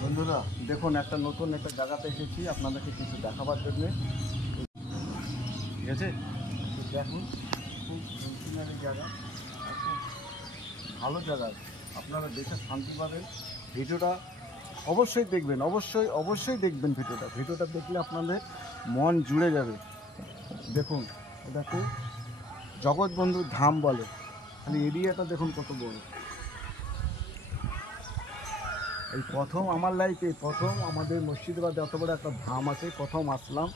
বন্ধুরা দেখুন, একটা নতুন একটা জায়গাতে এসেছি আপনাদেরকে কিছু দেখাবার জন্যে। ঠিক আছে, দেখুন খুব সিনারি জায়গা, ভালো জায়গা, আপনারা দেখে শান্তি পাবেন। ভিডিওটা অবশ্যই দেখবেন, অবশ্যই দেখবেন। ভিডিওটা দেখলে আপনাদের মন জুড়ে যাবে। দেখুন, এটাকে জগৎবন্ধু ধাম বলে। খালি এরিয়াটা দেখুন কত বড়। এই প্রথম আমার লাইফে আমাদের মুর্শিদাবাদে এত বড় একটা ধাম আছে, প্রথম আসলাম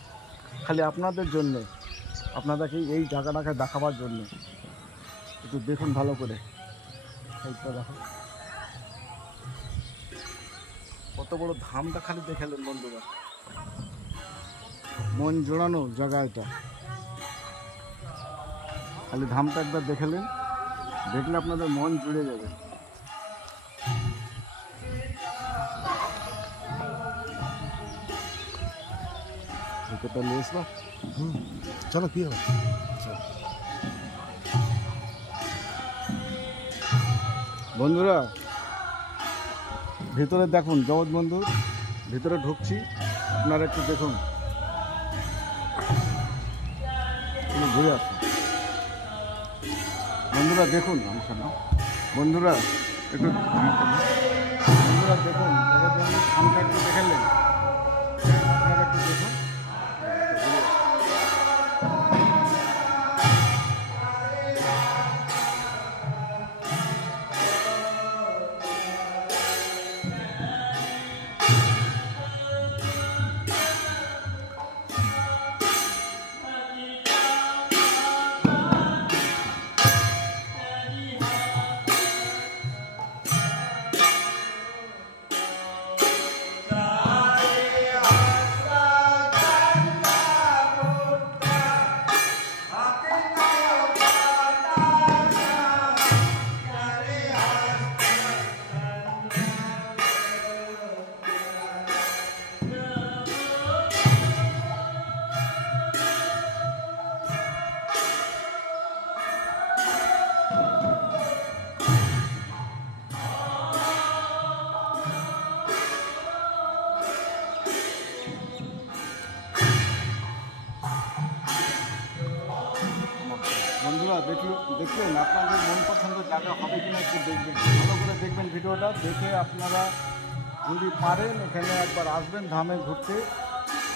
খালি আপনাদের জন্যে, আপনাদেরকে এই জায়গাটাকে দেখাবার জন্য। একটু দেখুন ভালো করে, এইটা দেখো কত বড় ধামটা, খালি দেখালেন বন্ধুরা, মন জোড়ানো জায়গা এটা। খালি ধামটা একবার দেখালেন, দেখলে আপনাদের মন জুড়ে যাবে। ভিতরটা নিয়ে আসবো, চলো কি হবে। বন্ধুরা ভিতরে দেখুন, জগৎবন্ধুর ভিতরে ঢুকছি, আপনারা একটু দেখুন, ঘুরে আসুন। বন্ধুরা দেখুন, বন্ধুরা একটু দেখুন, জগৎবন্ধুর সামনে একটু দেখালেন, আপনারা একটু দেখুন। বন্ধুরা দেখবেন, আপনাদের মন পছন্দের জায়গা হবে কিনা একটু দেখবেন, ভালো করে দেখবেন ভিডিওটা দেখে। আপনারা যদি পারেন এখানে একবার আসবেন ধামে ঘুরতে,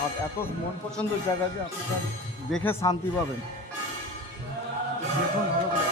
আর এত মন পছন্দের জায়গা যে আপনারা দেখে শান্তি পাবেন। দেখুন ভালো করে।